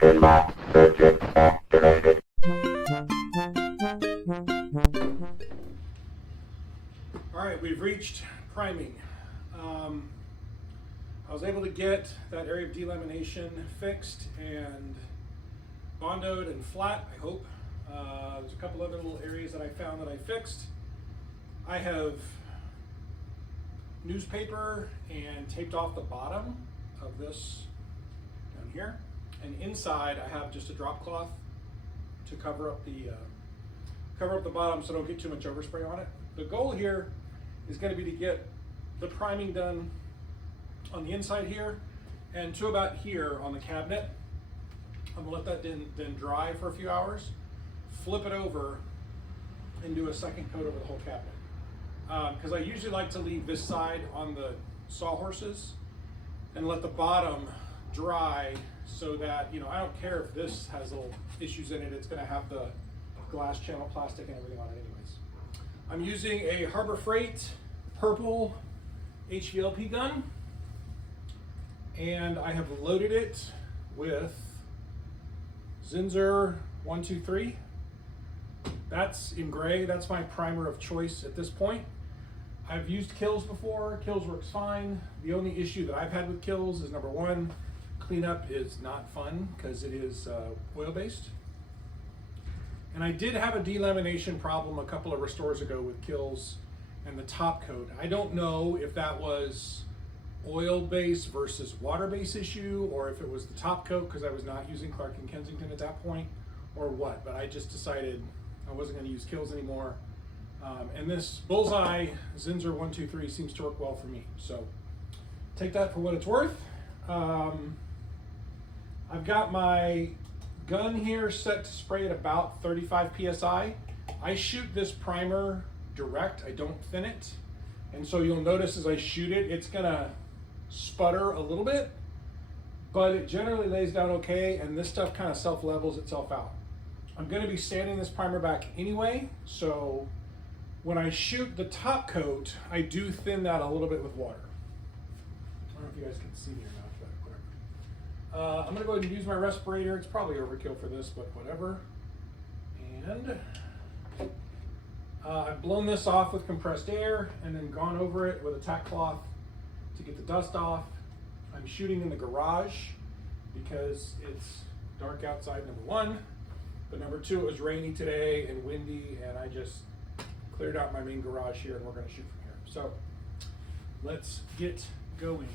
Pinball circuit activated. All right, we've reached priming. I was able to get that area of delamination fixed and bondoed and flat, I hope. There's a couple other little areas that I found that I fixed. I have newspaper and taped off the bottom of this down here. And inside I have just a drop cloth to cover up the bottom so I don't get too much overspray on it. The goal here is going to be to get the priming done on the inside here and to about here on the cabinet. I'm gonna let that then dry for a few hours, flip it over and do a second coat over the whole cabinet. Because I usually like to leave this side on the sawhorses and let the bottom dry so that, I don't care if this has little issues in it, it's gonna have the glass channel plastic and everything on it anyways. I'm using a Harbor Freight purple HVLP gun, and I have loaded it with Zinsser 123. That's in gray, that's my primer of choice at this point. I've used Kills before, Kills works fine. The only issue that I've had with Kills is number one, cleanup is not fun because it is oil-based. And I did have a delamination problem a couple of restores ago with Kills and the top coat. I don't know if that was oil-based versus water-based issue, or if it was the top coat because I was not using Clark & Kensington at that point, or what, but I just decided I wasn't going to use Kills anymore. And this Bullseye Zinsser 123 seems to work well for me, so take that for what it's worth. I've got my gun here set to spray at about 35 psi. I shoot this primer direct, I don't thin it, and so you'll notice as I shoot it, it's gonna sputter a little bit, but it generally lays down okay, and this stuff kind of self-levels itself out. I'm gonna be sanding this primer back anyway, so when I shoot the top coat, I do thin that a little bit with water. I don't know if you guys can see me or not, but whatever. I'm gonna go ahead and use my respirator. It's probably overkill for this, but whatever. And I've blown this off with compressed air and then gone over it with a tack cloth to get the dust off. I'm shooting in the garage because it's dark outside, number one, but number two, it was rainy today and windy, and I just cleared out my main garage here and we're gonna shoot from here. So let's get going.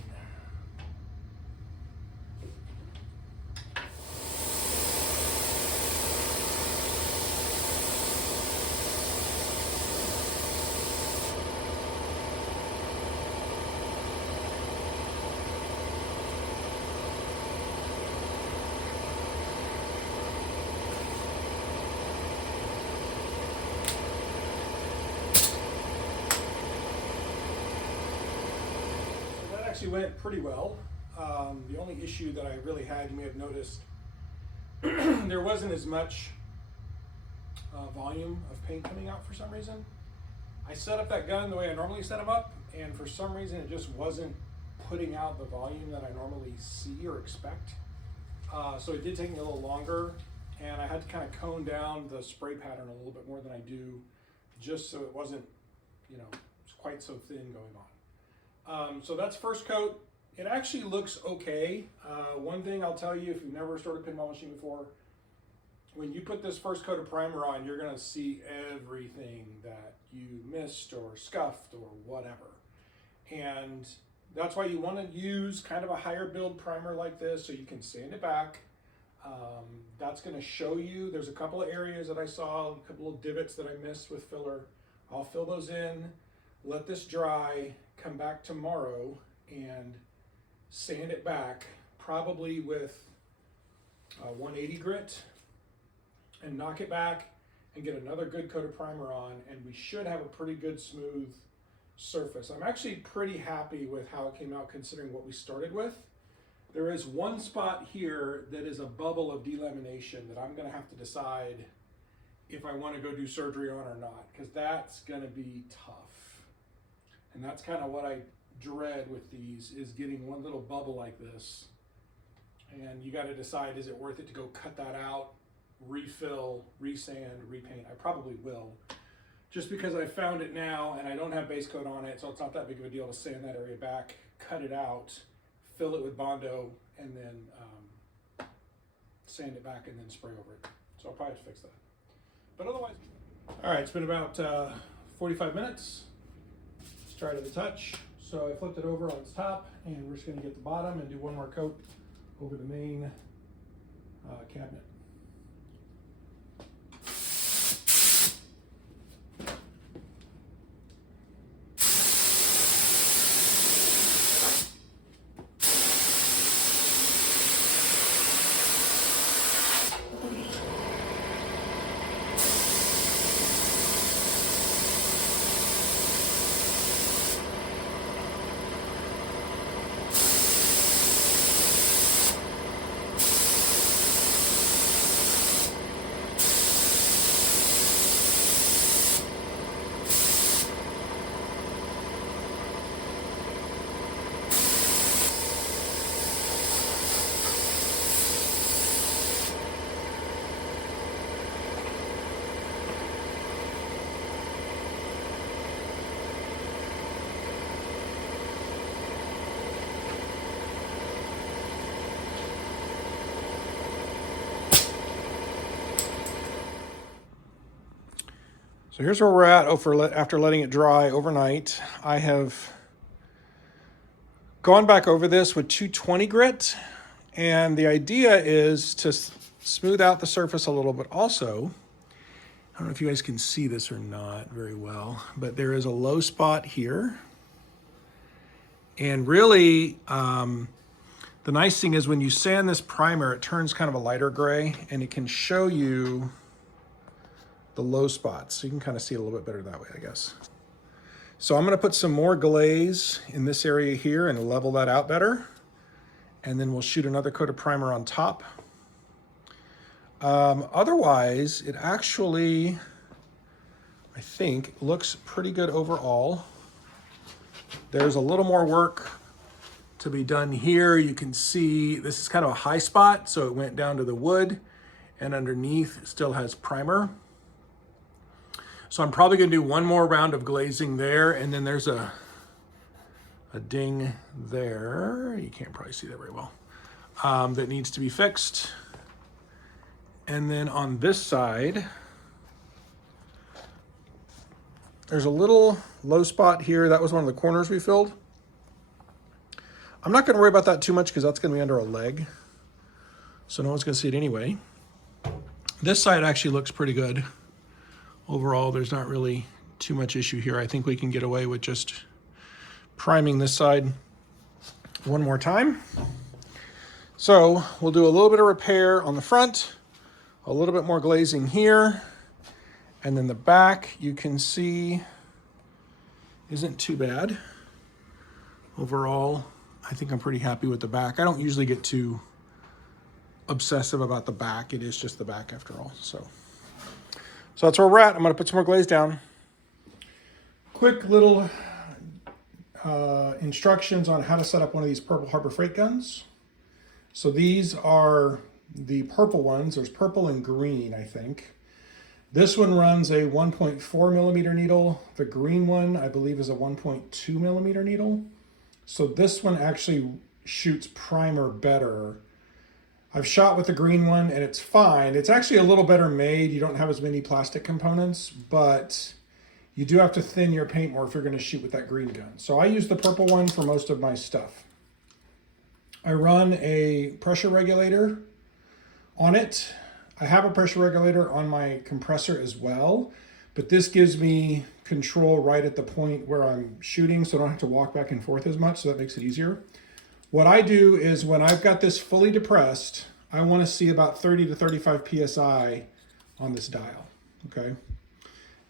Actually went pretty well. The only issue that I really had, you may have noticed, there wasn't as much volume of paint coming out for some reason. I set up that gun the way I normally set them up, and for some reason it just wasn't putting out the volume that I normally see or expect. So it did take me a little longer, and I had to kind of cone down the spray pattern a little bit more than I do, just so it wasn't, quite so thin going on. So that's first coat. It actually looks okay. One thing I'll tell you, if you've never restored a pinball machine before, when you put this first coat of primer on, you're gonna see everything that you missed or scuffed or whatever. And that's why you wanna use kind of a higher build primer like this so you can sand it back. That's gonna show you, there's a couple of areas that I saw, a couple of divots that I missed with filler. I'll fill those in, let this dry, come back tomorrow and sand it back, probably with 180 grit, and knock it back and get another good coat of primer on, and we should have a pretty good smooth surface. I'm actually pretty happy with how it came out considering what we started with. There is one spot here that is a bubble of delamination that I'm gonna have to decide if I wanna go do surgery on or not, because that's gonna be tough. And that's kind of what I dread with these, is getting one little bubble like this And you got to decide, is it worth it to go cut that out, refill, resand, repaint? I probably will, just because I found it now and I don't have base coat on it, so it's not that big of a deal to sand that area back, cut it out, fill it with Bondo, and then sand it back and then spray over it. So I'll probably have to fix that. But otherwise, all right, it's been about 45 minutes. Let's try to the touch. So I flipped it over on its top, and we're just going to get the bottom and do one more coat over the main cabinet. So here's where we're at after letting it dry overnight. I have gone back over this with 220 grit, and the idea is to smooth out the surface a little bit. Also, I don't know if you guys can see this or not very well, but there is a low spot here. And really, the nice thing is when you sand this primer, it turns kind of a lighter gray, and it can show you the low spots. So you can kind of see it a little bit better that way, I guess. So I'm gonna put some more glaze in this area here and level that out better. And then we'll shoot another coat of primer on top. Otherwise, it actually, I think, looks pretty good overall. There's a little more work to be done here. You can see this is kind of a high spot, so it went down to the wood, and underneath it still has primer. So I'm probably gonna do one more round of glazing there, and then there's a ding there. You can't probably see that very well. That needs to be fixed. And then on this side, there's a little low spot here. That was one of the corners we filled. I'm not gonna worry about that too much because that's gonna be under a leg. So no one's gonna see it anyway. This side actually looks pretty good. Overall, there's not really too much issue here. I think we can get away with just priming this side one more time. So we'll do a little bit of repair on the front, a little bit more glazing here, and then the back you can see isn't too bad. Overall, I think I'm pretty happy with the back. I don't usually get too obsessive about the back. It is just the back after all. So that's where we're at. I'm gonna put some more glaze down. Quick little instructions on how to set up one of these purple Harbor Freight guns. So these are the purple ones. There's purple and green, I think. This one runs a 1.4 millimeter needle. The green one, I believe, is a 1.2 millimeter needle. So this one actually shoots primer better. I've shot with the green one and it's fine. It's actually a little better made. You don't have as many plastic components, but you do have to thin your paint more if you're gonna shoot with that green gun. So I use the purple one for most of my stuff. I run a pressure regulator on it. I have a pressure regulator on my compressor as well, but this gives me control right at the point where I'm shooting, so I don't have to walk back and forth as much, so that makes it easier. What I do is when I've got this fully depressed, I want to see about 30 to 35 PSI on this dial, okay?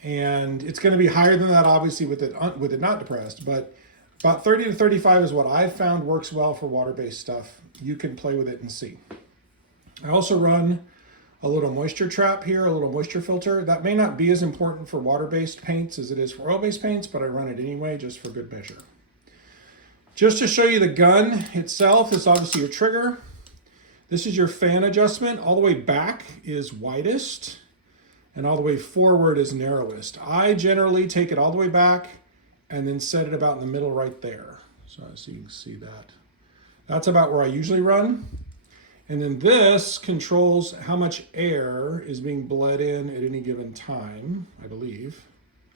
And it's going to be higher than that, obviously, with it not depressed, but about 30 to 35 is what I've found works well for water-based stuff. You can play with it and see. I also run a little moisture trap here, a little moisture filter. That may not be as important for water-based paints as it is for oil-based paints, but I run it anyway just for good measure. Just to show you the gun itself, is obviously your trigger. This is your fan adjustment. All the way back is widest and all the way forward is narrowest. I generally take it all the way back and then set it about in the middle right there. So as you can see that. That's about where I usually run. And then this controls how much air is being bled in at any given time, I believe.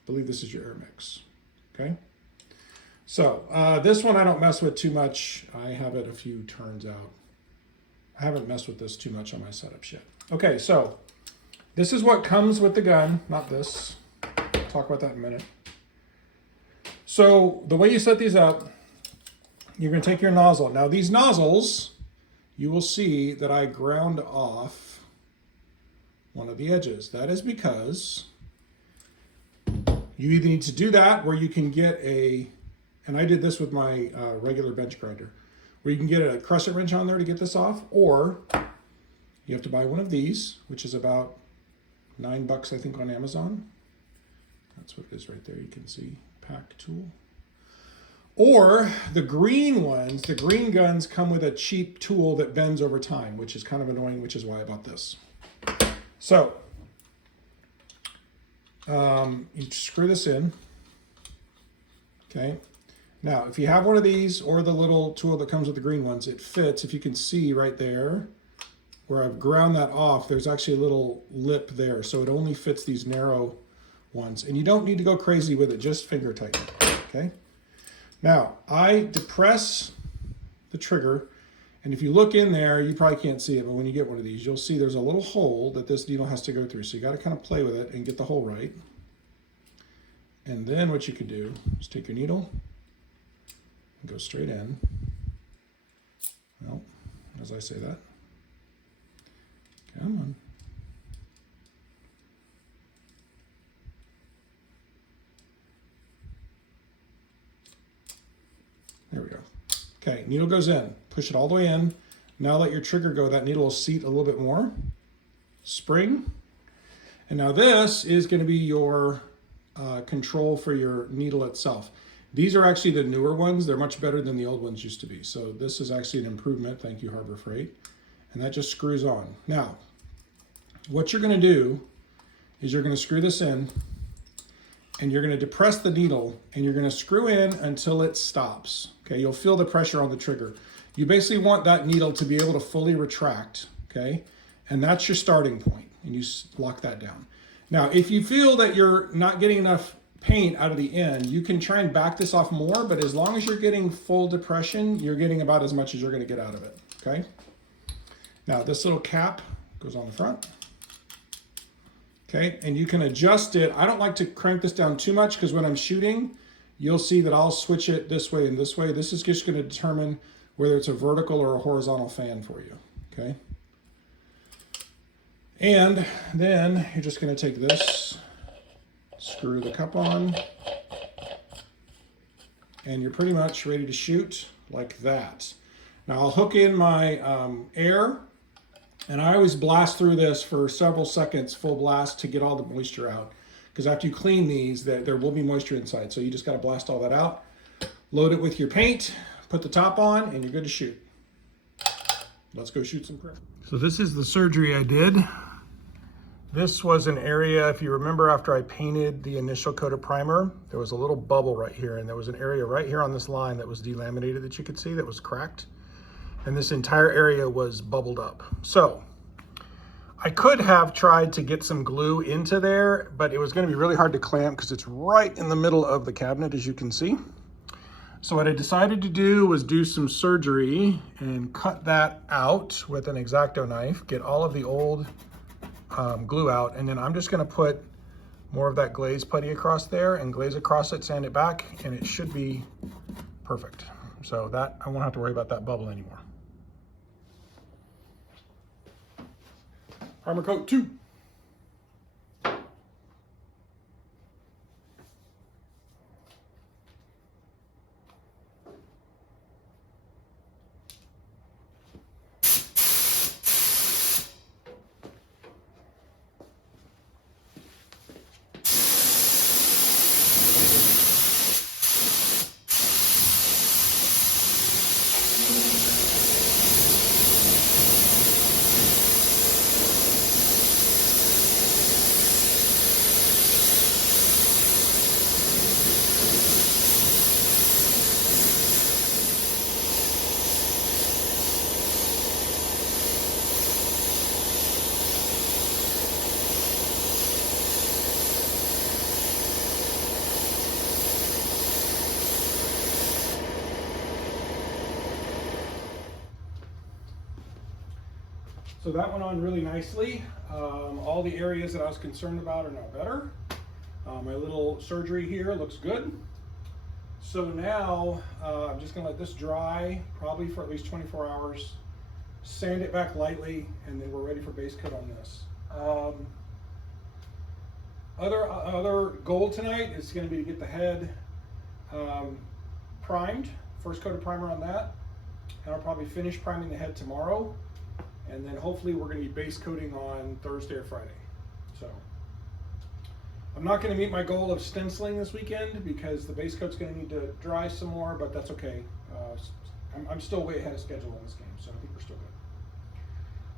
I believe this is your air mix, okay? So this one I don't mess with too much. I have it a few turns out. I haven't messed with this too much on my setup yet. Okay, so this is what comes with the gun, not this. I'll talk about that in a minute. So the way you set these up, you're gonna take your nozzle. Now these nozzles, you will see that I ground off one of the edges. That is because you either need to do that where you can get a, and I did this with my regular bench grinder, where you can get a crescent wrench on there to get this off, or you have to buy one of these, which is about $9, I think, on Amazon. That's what it is right there. You can see pack tool. Or the green ones, the green guns come with a cheap tool that bends over time, which is kind of annoying, which is why I bought this. So you screw this in, okay? Now, if you have one of these or the little tool that comes with the green ones, it fits. If you can see right there where I've ground that off, there's actually a little lip there. So it only fits these narrow ones. And you don't need to go crazy with it, just finger tighten, okay? Now, I depress the trigger, and if you look in there, you probably can't see it, but when you get one of these, you'll see there's a little hole that this needle has to go through. So you got to kind of play with it and get the hole right. And then what you can do is take your needle and go straight in. Well, as I say that, come on. There we go. Okay, needle goes in. Push it all the way in. Now let your trigger go. That needle will seat a little bit more. Spring. And now this is going to be your control for your needle itself. These are actually the newer ones. They're much better than the old ones used to be. So this is actually an improvement. Thank you, Harbor Freight. And that just screws on. Now, what you're going to do is you're going to screw this in, and you're going to depress the needle, and you're going to screw in until it stops. Okay, you'll feel the pressure on the trigger. You basically want that needle to be able to fully retract, okay? And that's your starting point, and you lock that down. Now, if you feel that you're not getting enough paint out of the end, you can try and back this off more, but as long as you're getting full depression, you're getting about as much as you're going to get out of it, okay? Now, this little cap goes on the front. Okay, and you can adjust it. I don't like to crank this down too much because when I'm shooting, you'll see that I'll switch it this way and this way. This is just going to determine whether it's a vertical or a horizontal fan for you, okay? And then you're just going to take this, screw the cup on, and you're pretty much ready to shoot like that. Now I'll hook in my air, and I always blast through this for several seconds, full blast, to get all the moisture out. Because after you clean these, there will be moisture inside. So you just got to blast all that out. Load it with your paint, put the top on, and you're good to shoot. Let's go shoot some prep. So this is the surgery I did. This was an area, if you remember, after I painted the initial coat of primer, there was a little bubble right here, and there was an area right here on this line that was delaminated that you could see that was cracked. And this entire area was bubbled up. So I could have tried to get some glue into there, but it was going to be really hard to clamp because it's right in the middle of the cabinet, as you can see. So what I decided to do was do some surgery and cut that out with an X-Acto knife, get all of the old glue out, and then I'm just going to put more of that glaze putty across there and glaze across it, sand it back, and it should be perfect. So that I won't have to worry about that bubble anymore. Armor coat 2. So that went on really nicely. All the areas that I was concerned about are now better. My little surgery here looks good. So now I'm just gonna let this dry probably for at least 24 hours, sand it back lightly, and then we're ready for base coat on this. Other goal tonight is gonna be to get the head primed, first coat of primer on that, and I'll probably finish priming the head tomorrow, and then hopefully we're gonna be base coating on Thursday or Friday. So I'm not gonna meet my goal of stenciling this weekend because the base coat's gonna need to dry some more, but that's okay. I'm still way ahead of schedule in this game, so I think we're still good.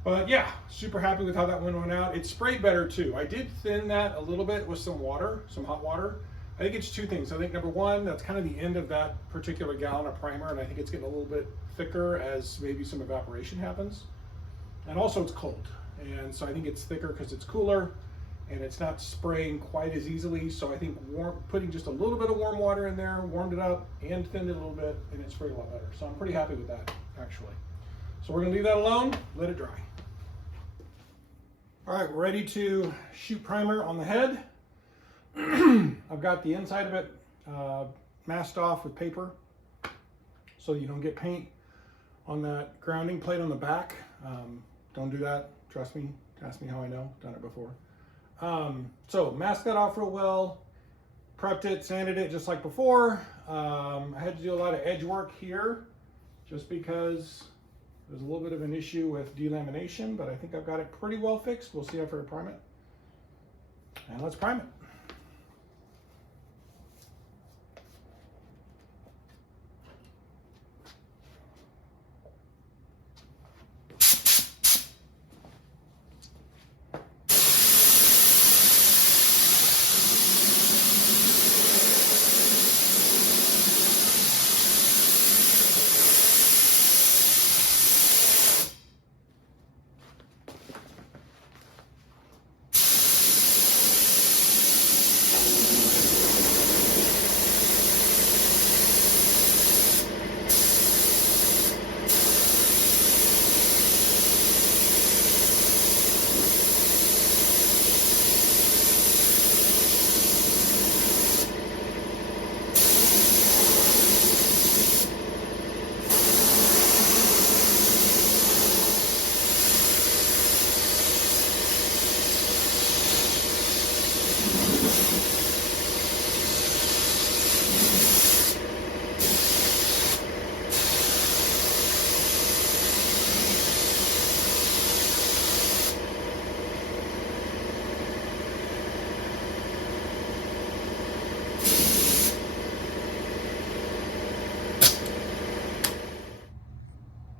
But yeah, super happy with how that one went out. It sprayed better too. I did thin that a little bit with some water, some hot water. I think it's two things. I think number one, that's kind of the end of that particular gallon of primer, and I think it's getting a little bit thicker as maybe some evaporation happens. And also it's cold, and so I think it's thicker because it's cooler, and it's not spraying quite as easily. So I think putting just a little bit of warm water in there, warmed it up and thinned it a little bit, and it sprayed a lot better. So I'm pretty happy with that, actually. So we're gonna leave that alone, let it dry. All right, we're ready to shoot primer on the head. I've got the inside of it masked off with paper so you don't get paint on that grounding plate on the back. Don't do that, trust me. Ask me how I know, done it before. So masked that off real well, prepped it, sanded it just like before. I had to do a lot of edge work here just because there's a little bit of an issue with delamination, but I think I've got it pretty well fixed. We'll see after I prime it. And let's prime it.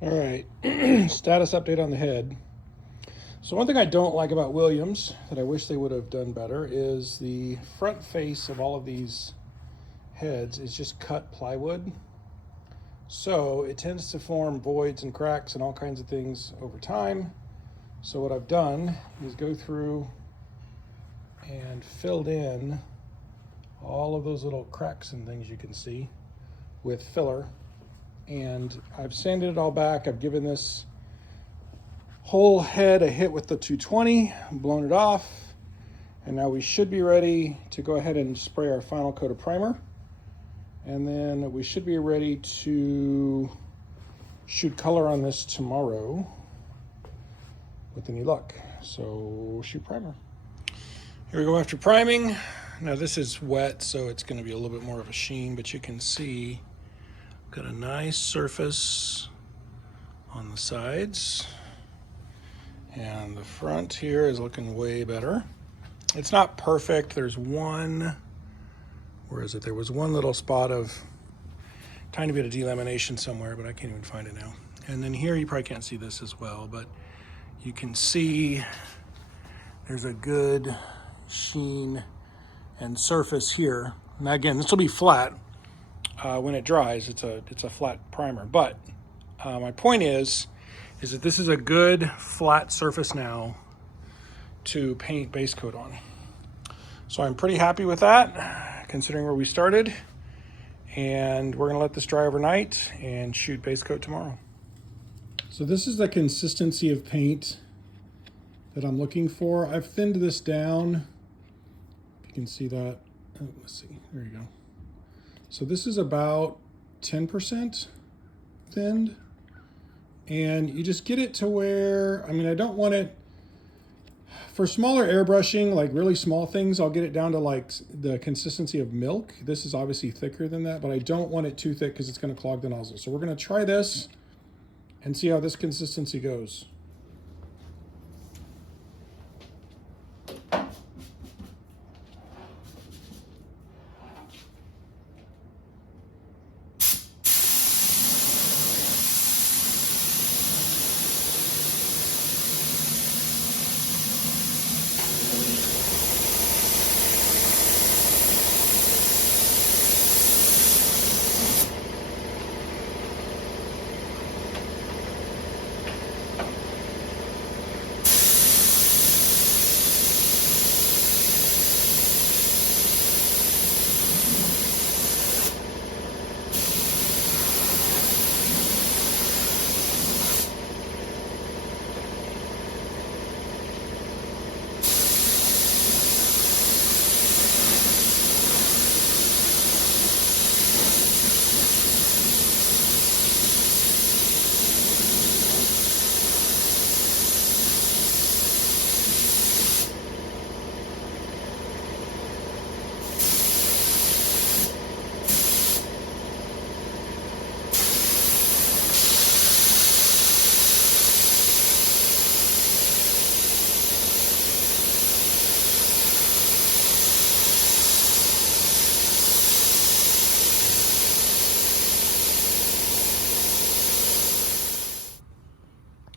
All right, status update on the head. So one thing I don't like about Williams that I wish they would have done better is the front face of all of these heads is just cut plywood. So it tends to form voids and cracks and all kinds of things over time. So what I've done is go through and filled in all of those little cracks and things you can see with filler. And I've sanded it all back. I've given this whole head a hit with the 220, blown it off, and now we should be ready to go ahead and spray our final coat of primer. And then we should be ready to shoot color on this tomorrow with any luck. So shoot primer. Here we go after priming. Now this is wet, so it's going to be a little bit more of a sheen, but you can see got a nice surface on the sides, and the front here is looking way better. It's not perfect. There's one, where is it? There was one little spot of tiny bit of delamination somewhere, but I can't even find it now. And then here, you probably can't see this as well, but you can see there's a good sheen and surface here. Now again, this will be flat. When it dries, it's a flat primer. But my point is that this is a good flat surface now to paint base coat on. So I'm pretty happy with that, considering where we started. And we're gonna let this dry overnight and shoot base coat tomorrow. So this is the consistency of paint that I'm looking for. I've thinned this down. If you can see that. Oh, let's see. There you go. So this is about 10% thinned. And you just get it to where, I mean, I don't want it, for smaller airbrushing, like really small things, I'll get it down to like the consistency of milk. This is obviously thicker than that, but I don't want it too thick because it's going to clog the nozzle. So we're going to try this and see how this consistency goes.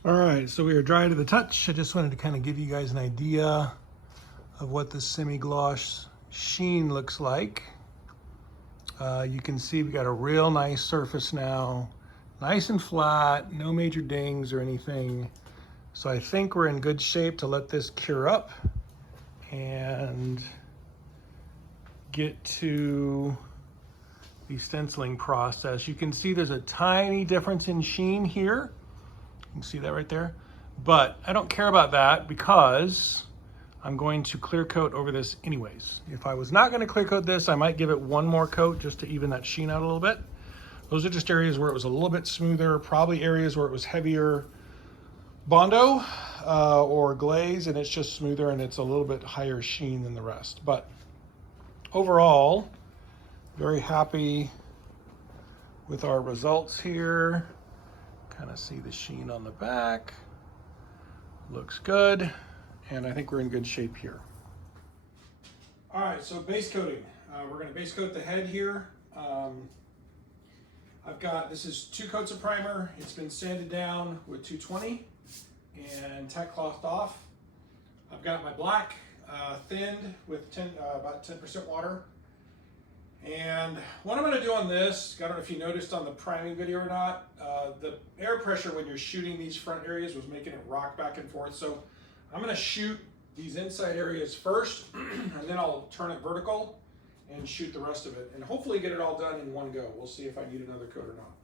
All right, so we are dry to the touch. I just wanted to kind of give you guys an idea of what the semi-gloss sheen looks like. You can see we got a real nice surface now, nice and flat, no major dings or anything. So I think we're in good shape to let this cure up and get to the stenciling process. You can see there's a tiny difference in sheen here. You can see that right there. But I don't care about that because I'm going to clear coat over this anyways. If I was not going to clear coat this, I might give it one more coat just to even that sheen out a little bit. Those are just areas where it was a little bit smoother, probably areas where it was heavier Bondo or glaze, and it's just smoother and it's a little bit higher sheen than the rest. But overall, very happy with our results here. Kind of see the sheen on the back. Looks good. And I think we're in good shape here. All right, so base coating. We're gonna base coat the head here. This is 2 coats of primer. It's been sanded down with 220 and tack clothed off. I've got my black thinned with about 10% water. And what I'm gonna do on this, I don't know if you noticed on the priming video or not, the air pressure when you're shooting these front areas was making it rock back and forth. So I'm gonna shoot these inside areas first, and then I'll turn it vertical and shoot the rest of it, and hopefully get it all done in one go. We'll see if I need another coat or not.